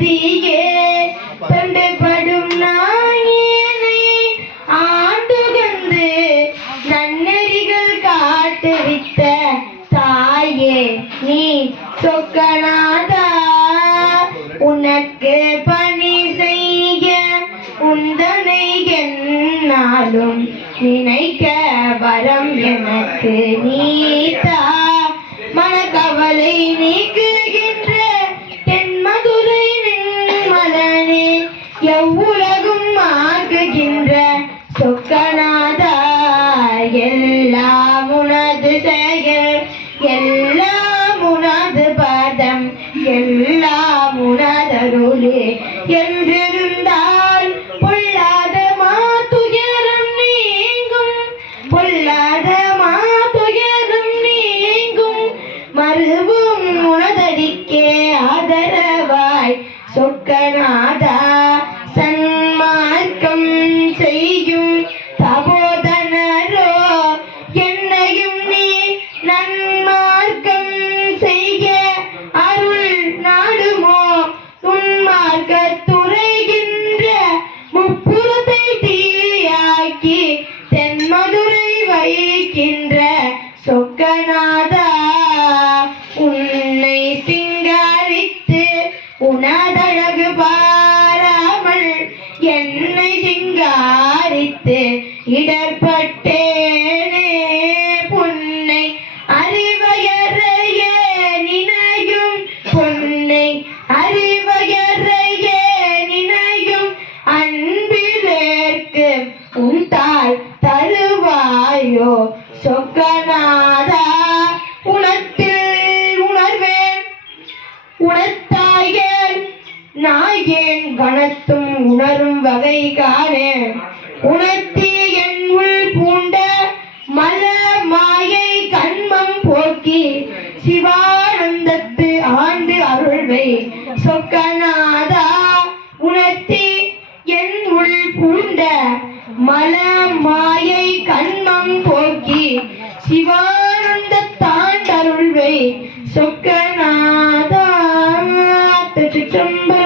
பதியே தொண்டுபடும் நாயனை ஆண்டுகந்து நன்னெறிகள் காட்டுவித்த தாயே நீ சொக்கநாதா. உனக்கு பணி செய்ய உந்தனை என்னாலும் நினைக்க வரம் எனக்கு. நீதா எவ்வுலகும் ஆக்குகின்ற சொக்கநாதா எல்லாம் உனது செயல் எல்லாம் உனது பதம் எல்லாம் உனதருளே. என்றிருந்தால் பொல்லாத மாத்துயரம் நீங்கும் பொல்லாத மாத்துயரம் நீங்கும். மறுவும் உனதடிக்கே ஆதரவாய் சொக்கனா சொக்கநாதா உன்னை சிங்காரித்து உனதழகு பாராமல் என்னை சிங்காரித்து இடர்பட்டேனே. பொன்னை அறிவையறைய நினையும் பொன்னை அறிவையறைய நினையும் அன்பிலேற்கு உன் சொக்கநாதா உணத்தில் உணர்வேன். உணர்த்தாயேன் நாயேன் கணத்தும் உணரும் வகை காணேன். உணர்த்தி என் உள் பூண்ட மல மாயை கண்மம் போக்கி சிவானந்தத்து ஆண்டு அருள்வை சொக்கநாதா உணர்த்தி என் உள் பூண்ட மல மாயை సుఖనాథ శిక్షంబ